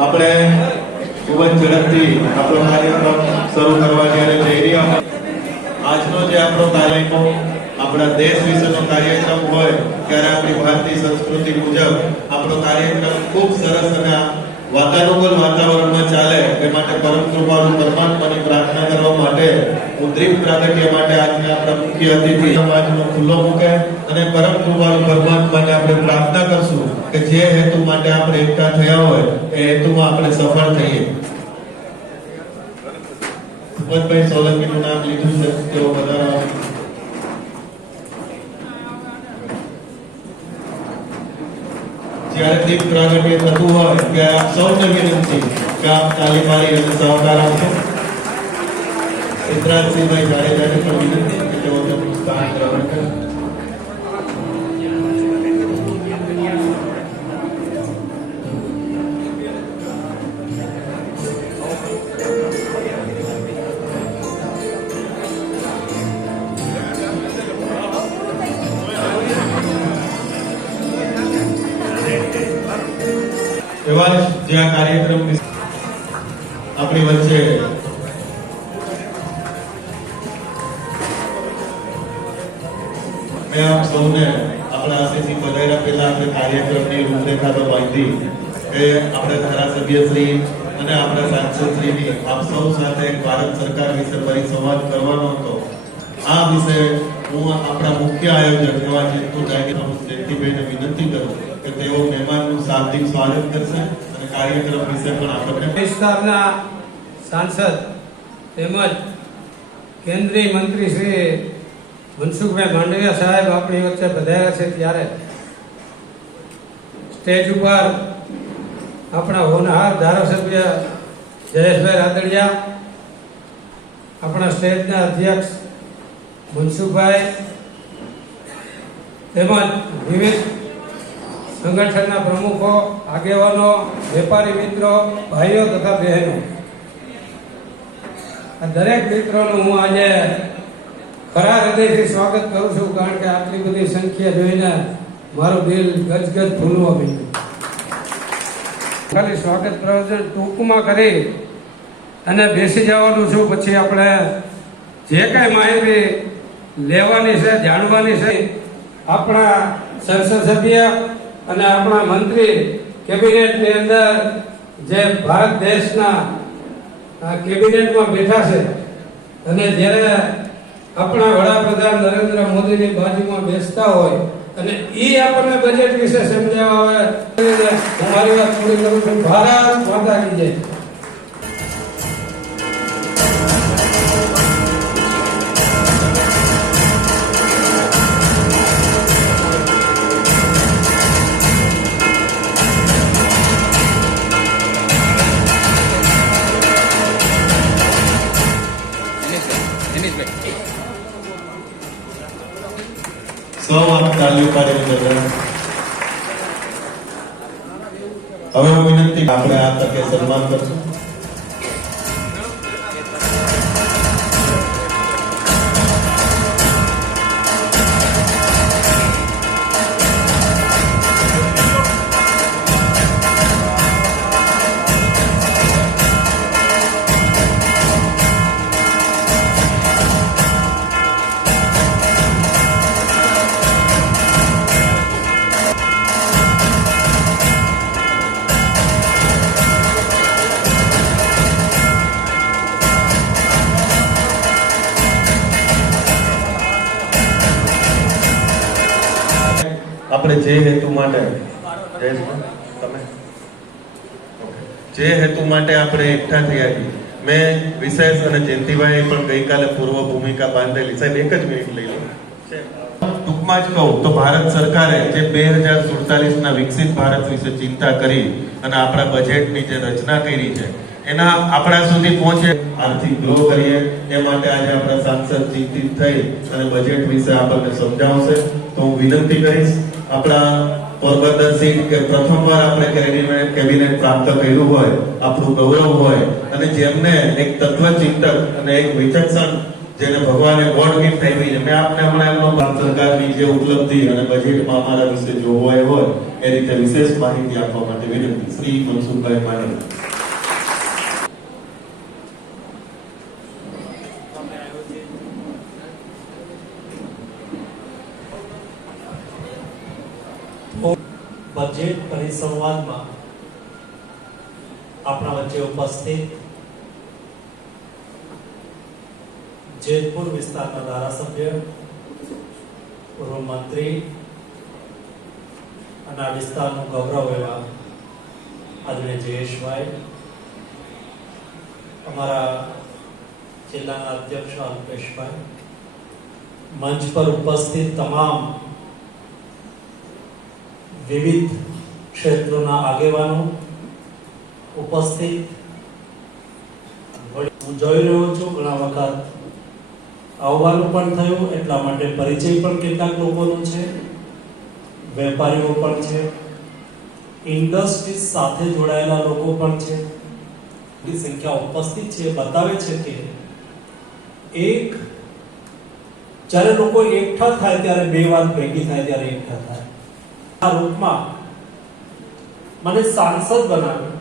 આપણા ખૂબ જ ઝડપથી આપણો કાર્યક્રમ શરૂ કરવા જ્યારે આજનો જે આપણો કાર્યક્રમ આપણા દેશ વિશેનો કાર્યક્રમ હોય, ત્યારે આપણી ભારતીય સંસ્કૃતિ મુજબ આપણો કાર્યક્રમ ખૂબ સરસ અને વાતાનુકૂળ વાતાવરણમાં ચાલે એ માટે પરમ કૃપાનું પરમાત્માની પ્રાર્થના કરવા માટે હું દ્રીપ પ્રાગટ્ય માટે આજના આપણા મુખ્ય અતિથિ સમાજનો ખુલ્લો મૂકે અને પરમ કૃપાનું પરમાત્માને આપણે પ્રાર્થના કરશું કે જે હેતુ માટે આપણે એકઠા થયા હોય એ હેતુમાં આપણે સફળ થઈએ. સુપતભાઈ સોલંકીનું નામ લીધું છે. તેઓ બધા જ્યારે દીપ પ્રાગટ્ય થતું હોય ત્યારે આપ સૌને વિનંતી કે આપ તાલી મારી અને સહકાર આપશો સિદ્ધરાજસિંહભાઈ જાડેજાને પણ વિનંતી આ કાર્યક્રમ આપણી વચ્ચે મેં આપ સૌને આપણા આશીષથી પધાર્યા પહેલા આપણે કાર્યક્રમની રૂપરેખા તો બાંધી એ આપણે ધારાસભ્યશ્રી અને આપણા સાંસદશ્રીની આપ સૌ સાથે ભારત સરકાર વિશે પરિસંવાદ કરવાનો હતો. આ વિશે હું આપણા મુખ્ય આયોજક એવા જેતપુર ડાયરી જયંતિભાઈને વિનંતી કરું કે તેઓ મહેમાનનું શાબ્દિક સ્વાગત કરશે. કાર્યક્રમ વિશે પણ આપણને વિસ્તારના સાંસદ તેમજ કેન્દ્રીય મંત્રી શ્રી મનસુખભાઈ માંડવિયા સાહેબ આપણી વચ્ચે બધાયા છે ત્યારે સ્ટેજ ઉપર આપણા હોનહાર ધારાસભ્ય જયેશભાઈ રાદડિયા, આપણા સ્ટેજના અધ્યક્ષ મનસુખભાઈ તેમજ વિવિધ સંગઠનના પ્રમુખો, આગેવાનો, વેપારી મિત્રો, ભાઈઓ તથા બહેનો. આ દરેક મિત્રોનું હું આજે ખરા હૃદયથી સ્વાગત કરું છું, કારણ કે આટલી બધી સંખ્યા જોઈને મારું દિલ ગજગજ ફૂલવા માંડ્યું ખાલી સ્વાગત પ્રવચન ટૂંકમાં કરી અને બેસી જવાનું છું. પછી આપણે જે કાંઈ માહિતી લેવાની છે, જાણવાની છે, આપણા સંસદ સભ્ય અને આપણા મંત્રી કેબિનેટની અંદર જે ભારત દેશના કેબિનેટમાં બેઠા છે અને જ્યારે આપણા વડાપ્રધાન નરેન્દ્ર મોદીની બાજુમાં બેસતા હોય અને ઈ આપણને બજેટ વિશે સમજાવવા આવે હું મારી વાત પૂરી કરું છું. ભારત માતા કી જય. સૌ આપ તાલીઓ પાડીને હવે હું વિનંતી આપણે આ તકે સન્માન કરશું. આપણે જે હેતુ માટે જે હેતુ માટે આપણે એકઠા થયા છીએ. મેં વિશેષ અને જયંતિભાઈ પણ ગઈકાલે પૂર્વ ભૂમિકા બાંધેલી. સાહેબ, એક જ મિનિટ લઈ લો. ટૂંકમાં જ કહું તો ભારત સરકારે જે બે હજાર સુડતાલીસ ના વિકસિત ભારત વિશે ચિંતા કરી અને આપણા બજેટની જે રચના કરી છે, એના આપણા સુધી પહોંચે. આર્થિક ગ્રો કરીએ, એ માટે આજે આપણા સાંસદ ચિંતિત થઈ અને બજેટ વિશે આપણને સમજાવશે. તો હું વિનંતી કરીશ આપણા પોરબંદર સીટ કે પ્રથમવાર આપણે કેબિનેટ કેબિનેટ પ્રાપ્ત કર્યું હોય, આપણું ગૌરવ હોય, અને જેમને એક તત્વચિંતક અને એક વિચક્ષણ જેને ભગવાને ગોડ ગિફ્ટ આપી છે મેં આપને હમણાં એમનો ભારત સરકારની જે ઉપલબ્ધિ અને બજેટમાં અમારા વિશે જોવો હોય, એ રીતે વિશેષ માહિતી આપવા માટે વિનંતી. શ્રી મનસુખભાઈ માંડલ બજેટ પરિસંવાદમાં આપણા વચ્ચે ઉપસ્થિત જેતપુર વિસ્તારના ધારાસભ્ય પૂર્વ મંત્રી અને આ વિસ્તારનું ગૌરવ એવા આદરણીય જયેશભાઈ, અમારા જિલ્લાના અધ્યક્ષ અલ્પેશભાઈ, મંચ પર ઉપસ્થિત તમામ વિવિધ ક્ષેત્રોના આગેવાનો ઉપસ્થિત. હું જોઈ રહ્યો છું, ઘણા વખત આવવાનું પણ થયું, એટલા માટે પરિચય પણ કેટલાક લોકોનો છે, વેપારીઓ પણ છે ઇન્ડસ્ટ્રી સાથે જોડાયેલા લોકો પણ છે. ની સંખ્યા ઉપસ્થિત છે, બતાવે છે કે એક જ્યારે લોકો એકઠા થાય ત્યારે બે વાત ભેગી થાય, ત્યારે એકઠા થાય. રૂપમાં મને સાંસદ બનાવ્યો.